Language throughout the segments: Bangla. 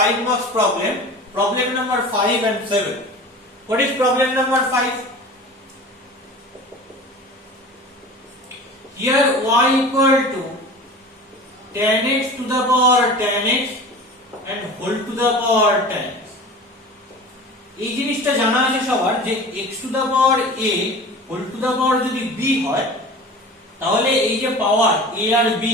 5 marks problem number 5 and 7. What is problem number 5? Here y equal to tan x to the power tan x and whole to the power tan x. এই জিনিসটা জানা আছে সবার যে x to the power a whole to the power যদি b হয় তাহলে এই যে পাওয়ার a আর b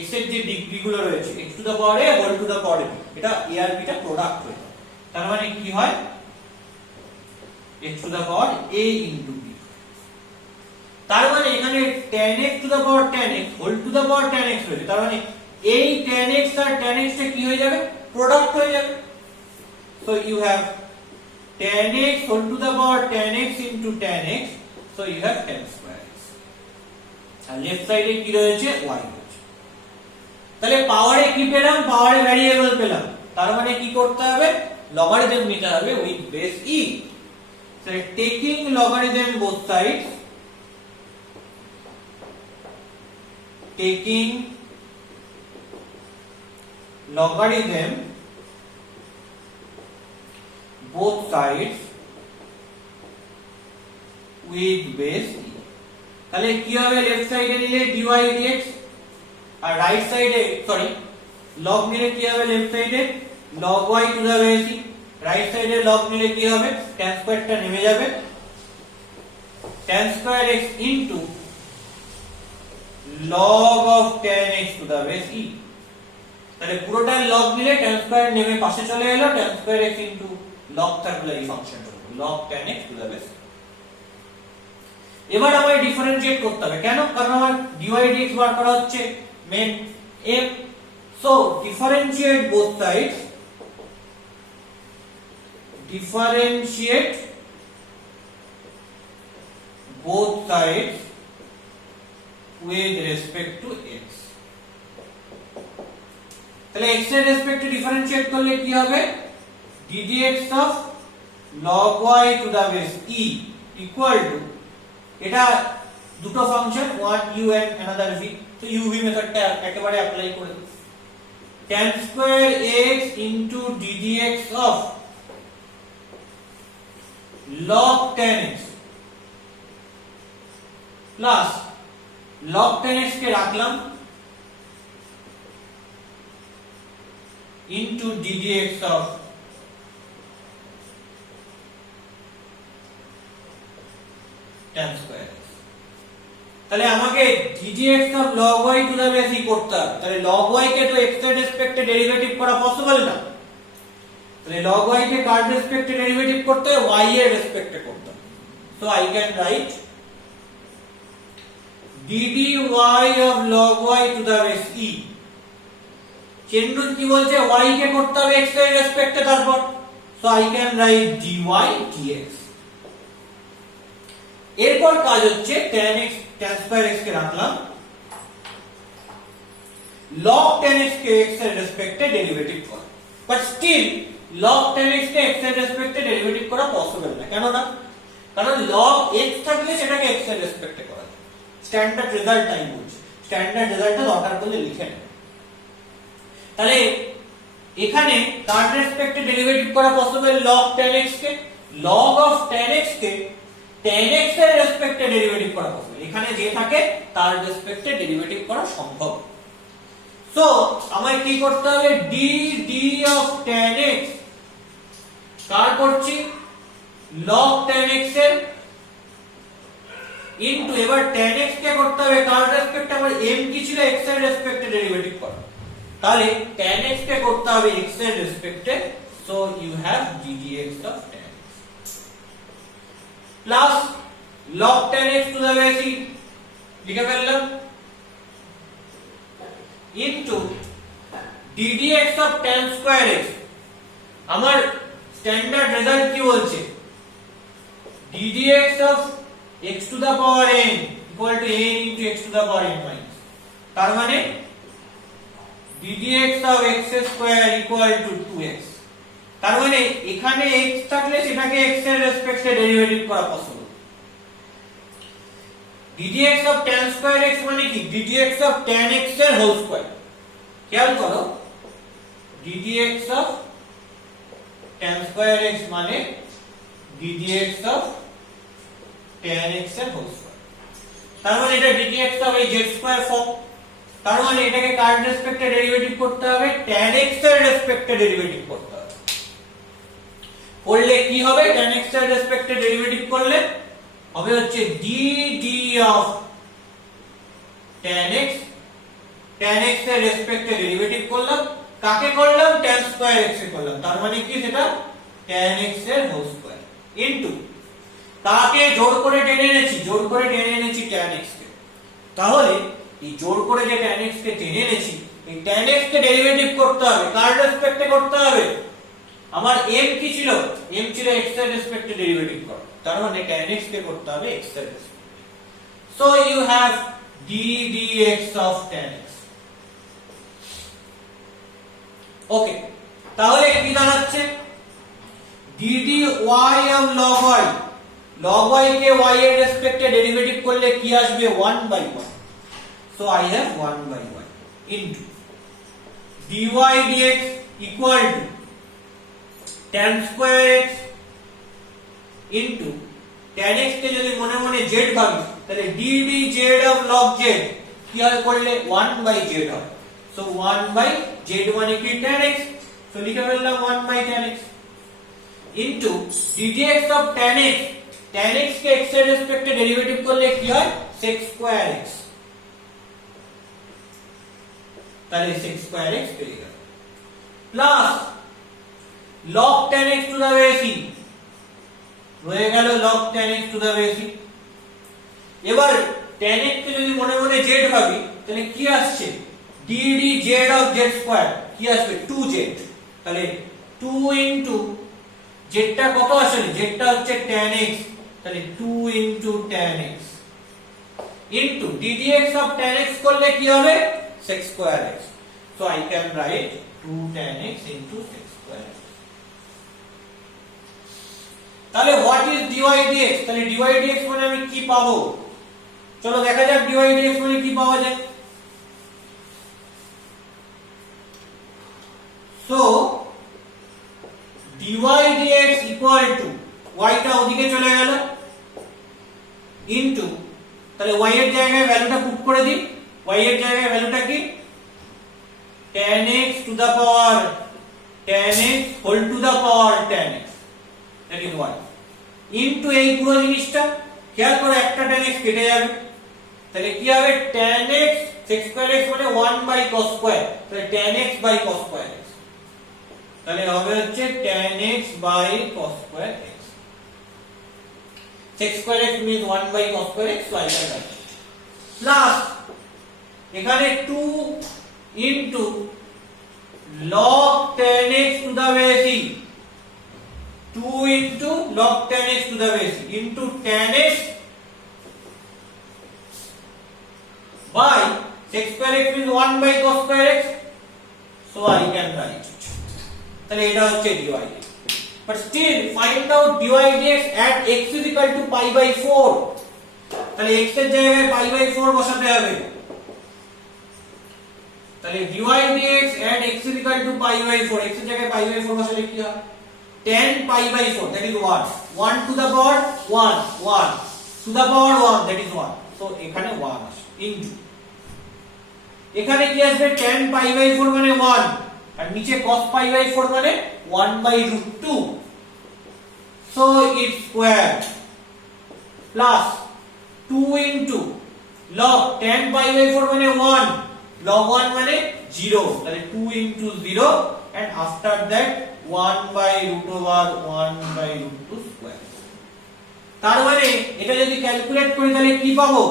x এর যে ডিগ্রি গুলো রয়েছে x to the power a whole to the power b এটা a আর b টা প্রোডাক্ট হয়ে যায়। তার মানে কি হয় x to the power a into b। তার মানে এখানে tan x to the power tan x whole to the power tan x রয়েছে। তার মানে এই tan x আর tan x টা কি হয়ে যাবে প্রোডাক্ট হয়ে যাবে। So you have tan x whole to the power tan x into tan x, so you have tan square x. আর লেফট সাইডে কি রয়েছে y রয়েছে। তাহলে পাওয়ারে কি পেলাম পাওয়ারে ভ্যারিয়েবল পেলাম। তার মানে কি করতে হবে লগারিদম নিতে হবে with base e। So taking logarithm both sides, taking logarithm both sides with base e। তাহলে কি হবে লেফট সাইডে নিলে dy dx আর রাইট সাইডে সরি log নিলে কি হবে লেফট সাইডে log y to the base e। Right সাইডে log নিলে কি হবে tan স্কয়ার টা নেমে যাবে tan square x into log of tan x to the base e। তাহলে পুরোটা log নিলে tan স্কয়ার নেমে পাশে চলে এলো tan square x into log থাকলো এই ফাংশনটা log tan x to the base। এবার আমায় ডিফারেন্সিয়েট করতে হবে কেন কারণ আমার dy dx বার করা হচ্ছে মেন f। So differentiate both sides, differentiate both sides with respect to x। তাহলে x এর রেসপেক্টে ডিফারেন্সিয়েট করলে কি হবে ddx of log y to the base e equal to এটা দুটো function one u and another v, তো uv মেথডটা একেবারে অ্যাপ্লাই করে দিই tan square x into ddx of log tan x plus log tan x কে রাখলাম into ddx of tan square x। তাহলে আমাকে ddx of log y to the base e করতে হবে। তাহলে log y কে তো x এর রেসপেক্টে ডেরিভেটিভ করা পসিবল না, তাহলে log y কে কার রেসপেক্টে ডেরিভেটিভ করতে হবে y এর রেসপেক্টে করতে হবে। So I can write dy of log y to the base e chain rule কি বলছে y কে করতে হবে x এর রেসপেক্টে তারপর, so I can write dy dx। এরপর কাজ হচ্ছে tan x tan square x কে রাখলাম log tan x কে x এর রেসপেক্টে ডেরিভেটিভ করা, but still log tan x কে x এর রেসপেক্টে ডেরিভেটিভ করা পসিবল না। কেন না কারণ log x থাকলে সেটাকে x এর রেসপেক্টে করা যায়। স্ট্যান্ডার্ড রেজাল্ট টাইম বলছি, স্ট্যান্ডার্ড রেজাল্টটা দরকার পড়লে লিখে নেব। তাহলে এখানে কার রেসপেক্টে ডেরিভেটিভ করা possible log tan x K log of tan x K tan x এর রেসপেক্টে ডেরিভেটিভ করা পসিবল, এখানে যে থাকে তার রেসপেক্টে ডেরিভেটিভ করা সম্ভব। সো আমায় কি করতে হবে dd of tan x কার করছি log tan x এর ইনটু এবার tan x কে করতে হবে কার রেসপেক্টে আমার m কি ছিল x এর রেসপেক্টে ডেরিভেটিভ করা, তাহলে tan x কে করতে হবে x এর রেসপেক্টে। So you have ddx of tan x plus log tan x to the base e লিখে ফেললাম into ddx of tan square x। আমার স্ট্যান্ডার্ড রেজাল্ট কি বলছে ddx of x to the power n equal to n into x to the power n minus, তার মানে ddx of x square equal to 2x। তার মানে এখানে x থাকলে সেটাকে x এর রেসপেক্টে ডেরিভেটিভ করা possible. ddx of tan square x মানে কি ddx of tan x এর হোল স্কয়ার। খেয়াল করো ddx of tan square x মানে ddx of tan x এর হোল স্কয়ার। তার মানে এটা ddx of এই z স্কয়ার ফর্ম। তার মানে এটাকে কার রেসপেক্টে ডেরিভেটিভ করতে হবে, tan x এর রেসপেক্টে ডেরিভেটিভ করতে হবে। করলে কি হবে, tan x এর রেসপেক্টে ডেরিভেটিভ করলে হবে হচ্ছে dd of tan x, tan x এর রেসপেক্টে ডেরিভেটিভ করলাম, কাকে করলাম, tan স্কয়ার x এ করলাম, তার মানে কি সেটা tan x এর হোল স্কয়ার ইনটু তাকে জোর করে টেনে এনেছি tan x কে। তাহলে এই জোর করে যে tan x কে টেনে এনেছি, এই tan x কে ডেরিভেটিভ করতে হবে, কার রেসপেক্টে করতে হবে, আমার m কি ছিল, m ছিল x এর রেসপেক্টে ডেরিভেটিভ করা, তার মানে tan x কে করতে হবে x এর রেসপেক্টে। So you have ddx of tan x। Okay, তাহলে কি দাঁড়াচ্ছে, dy of log y, log y K y এর রেসপেক্টে ডেরিভেটিভ করলে কি আসবে 1/y, so I have 1/y into dy dx equal to tan square x into tan x কে যদি মনে মনে z ভাবি তাহলে ddz of log z কি হয় করলে 1/z হয়, so 1/z মানে কি tan x, so লিখে ফেললাম 1/tan x into ddx of tan x, tan x কে x এর রেসপেক্টে ডেরিভেটিভ করলে কি হয় sec square x, তাহলে sec square x পেয়ে গেল plus log tan x to the base e, হয়ে গেল log tan x to the base e। এবার tan x কে যদি মনে মনে z ভাবি তাহলে কি আসছে ddz of z স্কয়ার কি আসবে 2z, তাহলে 2 into z টা কত আসলে, z টা হচ্ছে tan x, তাহলে 2 into tan x into ddx of tan x করলে কি হবে sec square x, so I can write 2 tan x into sec square x। তাহলে what is dy dx, তাহলে dy dx মানে আমি কি পাবো, চলো দেখা যাক dy dx মানে কি পাওয়া যায়। so dy dx equal to y টা ওদিকে চলে গেল ইনটু, তাহলে y এর জায়গায় ভ্যালুটা পুট করে দিই, y এর জায়গায় ভ্যালুটা কি tan x to the power tan x whole to the power tan x, that is y into এই পুরো জিনিসটা খেয়াল করে একটা tan x কেটে যাবে, তাহলে কি হবে tan x sec square x মানে 1/cos square, তাহলে tan x by cos square x, তাহলে হবে হচ্ছে tan x by cos square x, sec square x means 1/cos square x, so I can write plus এখানে 2 into log tan x to the base e, 2 into log tan x to the base e into tan x by sec square x means 1/cos square x, so I can write it, তাহলে এটা হচ্ছে dy dx, but still find out dy dx at x is equal to pi/4, তাহলে x এর জায়গায় pi/4 বসাতে হবে, তাহলে dy dx at x is equal to pi/4, x এর জায়গায় pi/4 বসালে কি হয় tan pi/4, that is 1 to the power 1 to the power 1, that is 1, so এখানে 1 আসে ইনটু এখানে কি আসবে tan pi/4 মানে 1 আর নিচে cos pi/4 মানে 1/√2, so it's square plus 2 into log tan pi/4 মানে 1 log 1 মানে 0, তাহলে 2 into 0 and after that 1/√1/√2 square, তার মানে এটা যদি ক্যালকুলেট করি তাহলে কি পাবো,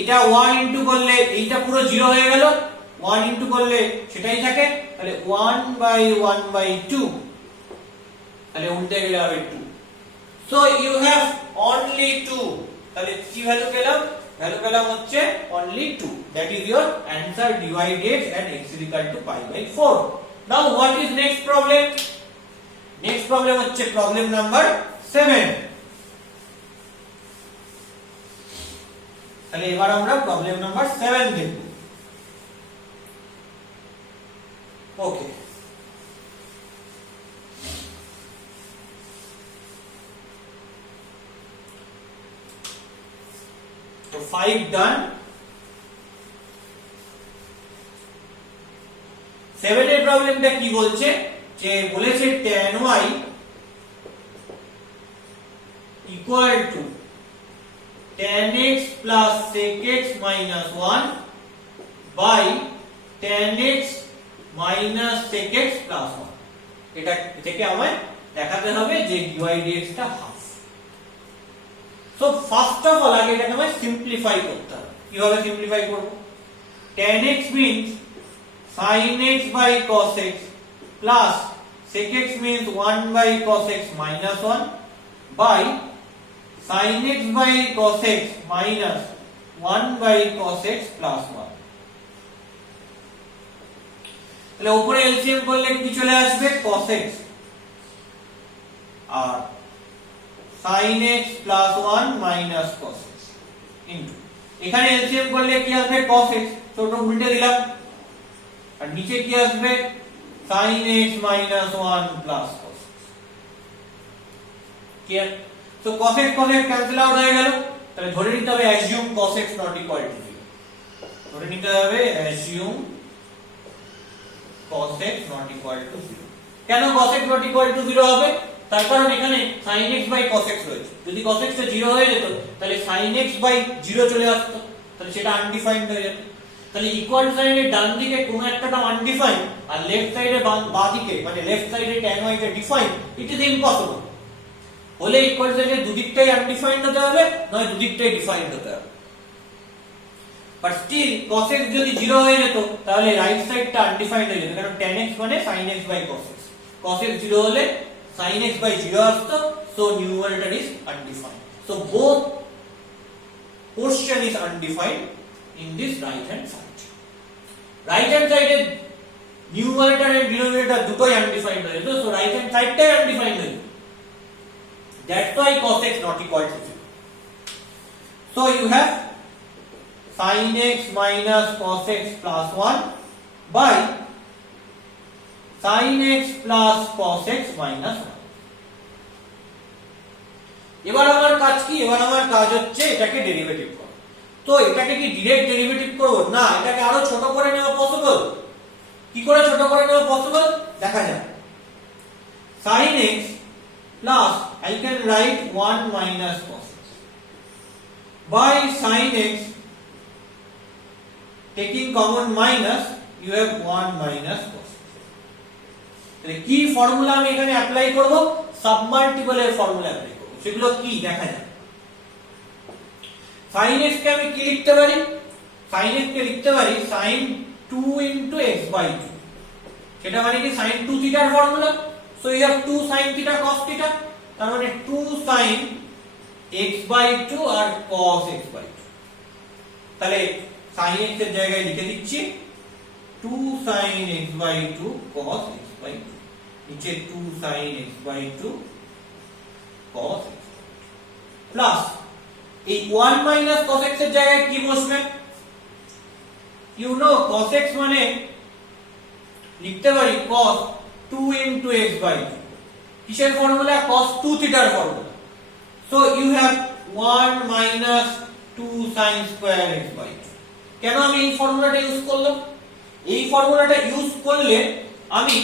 এটা 1 ইনটু করলে এইটা পুরো 0 হয়ে গেল, 1 ইনটু করলে সেটাই থাকে, তাহলে 1/1/2, তাহলে উল্টে গেলে হবে 2, so you have only 2, তাহলে কি ভ্যালু পেলাম, ভ্যালু পেলাম হচ্ছে only 2, that is your answer dy dx at x is equal to pi/4। now what is next problem, next problem হচ্ছে problem number 7, তাহলে এবার আমরা প্রবলেম নাম্বার 7 দেখব। ওকে, তো 5 ডান। 7 এর প্রবলেমটা কি বলছে, যে বলেছে tan y equal to tan x plus sec x minus 1 by tan x minus sec x plus 1। এটা থেকে আমায় দেখাতে হবে যে dy dx টা half. So first of all আগে এটাকে আমায় সিম্পলিফাই করতে হবে। কিভাবে সিম্পলিফাই করব? tan x means sin x by cos x plus sec x means 1 by cos x minus 1 by sin x by cos x minus 1 by cos x plus 1। তাহলে উপরে এলসিএম করলে কি চলে আসবে? cos x আর sin x plus 1 minus cos x into এখানে এলসিএম করলে কি আসবে? cos x, ছোট উল্টে দিলাম, আর নিচে কি আসবে? sin x minus 1 plus cos x। Clear? তো cos x ক্যান্সেল আউট হয়ে গেল। তাহলে ধরে নিতে হবে assume cos x not equal to 0। ধরে নিতে হবে assume cos x not equal to 0। কেন cos x not equal to 0 হবে? তার কারণ এখানে sin x by cos x রয়েছে। যদি cos x টা 0 হয়ে যেত তাহলে sin x by 0 চলে আসতো, তাহলে সেটা আনডিফাইন্ড হয়ে যেত। তাহলে ইকুয়াল সাইডের ডান দিকে কোন একটা টার্ম আনডিফাইন্ড আর লেফট সাইডের বাঁ দিকে মানে লেফট সাইডে tan y টা ডিফাইন্ড, ইট ইজ ইম্পসিবল। হলে ইকুয়াল সাইডের দুদিকটাই আনডিফাইন্ড হতে হবে, নয় দুদিকটাই ডিফাইন্ড হতে হবে। বাট স্টিল cos x যদি 0 হয়ে যেত তাহলে রাইট সাইডটা আনডিফাইন্ড হয়ে যেত, কারণ tan x মানে sin x by cos x। cos x 0 হলে sin x by 0 আসতো, so numerator is undefined। So both portion is undefined in this right hand side। right hand side এর numerator and denominator দুটোই undefined হয়ে যেত, so right hand side টাই undefined হয়ে যেত। That's why cos x not equal to 0। So you have sin x minus cos x plus 1 by sin x plus cos x minus 1। এবার আমার কাজ কি? এবার আমার কাজ হচ্ছে এটাকে ডেরিভেটিভ করা। তো এটাকে কি ডাইরেক্ট ডেরিভেটিভ করব? না, এটাকে আরো ছোট করে নেওয়া পসিবল। কি করে ছোট করে নেওয়া পসিবল দেখা যাক। sin x plus I can write 1 minus cos x by sin x, taking common minus you have 1 minus cos x। তাহলে কি ফর্মুলা আমি এখানে অ্যাপ্লাই করব? সাবমাল্টিপল এর ফর্মুলা অ্যাপ্লাই করব। সেগুলো কি দেখা যাক। sin x কে আমি কি লিখতে পারি? sin x কে লিখতে পারি sin 2 into x by 2। সেটা মানে কি sin 2 থিটার formula. So you have 2 sin theta cos theta, তার মানে 2 sin x by 2 R cos x by 2। তাহলে sin x এর জায়গায় লিখে দিচ্ছি 2 sin x by 2 cos x by 2, নিচে 2 sin x by 2 cos x plus এই 1 minus cos x এর জায়গায় কি বসবে? ইউ নো cos x মানে লিখতে পারি cos 2 into x by 2। কিসের ফর্মুলা? cos 2 থিটার formula. So you have 1 minus 2 sin square x by 2। কেন আমি এই ফর্মুলাটা ইউজ করলাম? এই ফর্মুলাটা ইউজ করলে আমি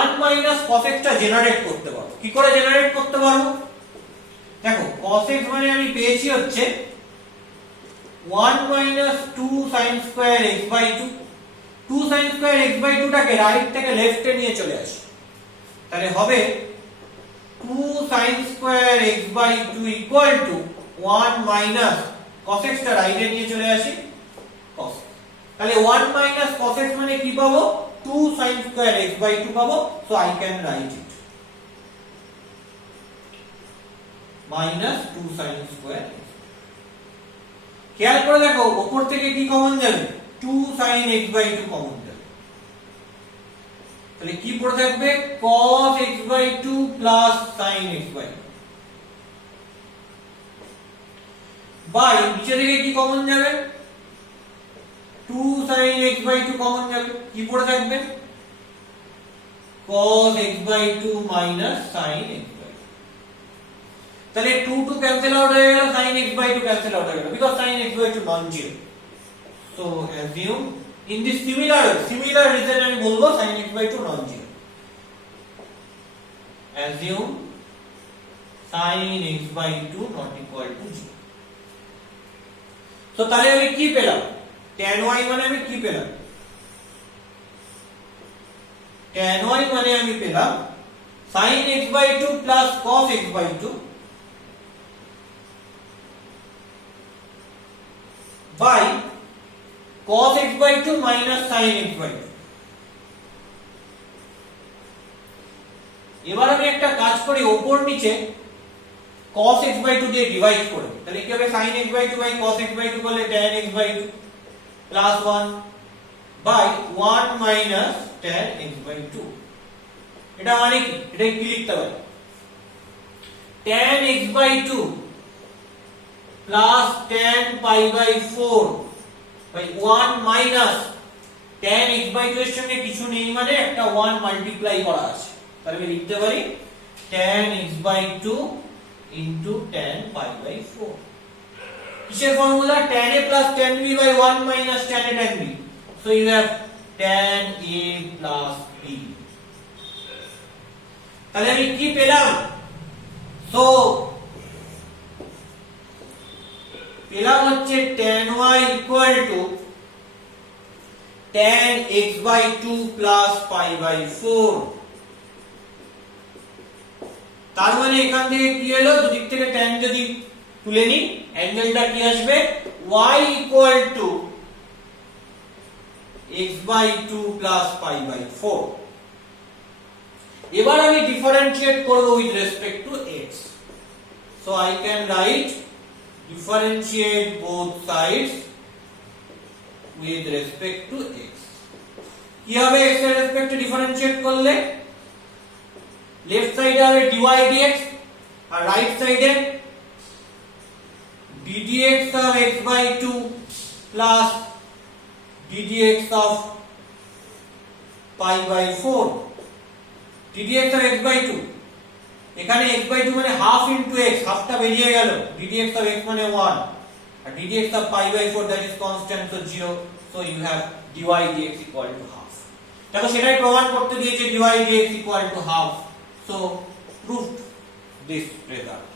1 minus cos x টা জেনারেট করতে পারবো। কি করে জেনারেট করতে পারবো? দেখো cos x মানে আমি পেয়েছি হচ্ছে 1 minus 2 sin square x by 2। 2 sin square x by 2 টাকে রাইট থেকে লেফটে নিয়ে চলে আসি, তাহলে হবে 2 sin square x by 2 equal to 1 minus cos x টা রাইটে নিয়ে চলে আসি cos x। তাহলে 1 minus cos x মানে কি পাবো? 2 sin square x by 2 পাবো। So I can write it minus 2 sin square x। খেয়াল করে দেখো উপর থেকে কি কমন যাবে? 2 sin x by 2 কমন যাবে। তাহলে কি পড়ে থাকবে? cos x by 2 plus sin x by 2 by নিচে থেকে কি কমন যাবে? 2 sin x by 2 কমন যাবে, কি পড়ে থাকবে cos x by 2 minus sin x by 2। তাহলে 2 ক্যান্সেল আউট হয়ে গেল, sin x by 2 cancel out হয়ে গেল, because sin x by 2 non zero. So assume in this similar reason আমি বলবো sin x by 2 non zero. Assume sin x by 2 not equal to 0। তো তাহলে আমি কি পেলাম, tan y মানে আমি কি পেলাম, tan y মানে আমি পেলাম sin x by 2 plus cos x by 2 by cos x by 2 minus sin x by 2। এবার আমি একটা কাজ করি, উপর নিচে cos x by 2 দিয়ে ডিভাইড করে, তাহলে কি হবে sin x by 2 by cos x by 2 করলে tan x by 2 plus 1 by 1 minus tan x by 2। এটা মানে কি, এটা কি লিখতে পারি, tan x by 2 plus tan pi by 4 by 1 minus tan x by 2 এর সঙ্গে কিছু নেই মানে একটা 1 মাল্টিপ্লাই করা আছে, তাহলে আমি লিখতে পারি tan x by 2 into tan pi by 4। কিসের formula, tan a plus tan b by 1 minus tan a tan b, so you have tan a plus b। তাহলে আমি কি পেলাম, so পেলাম হচ্ছে tan y equal to tan x by 2 plus pi by 4। তার মানে এখান থেকে কি হলো, দুদিক থেকে tan যদি তুলে নি অ্যাঙ্গেলটা কি আসবে, y equal to x by 2 plus pi by 4। এবার আমি ডিফারেন্সিয়েট করব with respect to x, so I can write differentiate both sides with respect to x। কি হবে x এর রেসপেক্টে ডিফারেন্সিয়েট করলে, লেফট সাইডে হবে dy dx আর রাইট সাইডে ddx of x by 2 plus ddx of pi by 4। ddx of x by 2, এখানে x by 2 মানে half into x, হাফটা বেরিয়ে গেল, ddx of x মানে 1 আর ddx of pi by 4 that is constant, so 0, so you have dy dx equal to half। দেখো সেটাই প্রমাণ করতে দিয়েছে dy dx equal to half, so proved this result।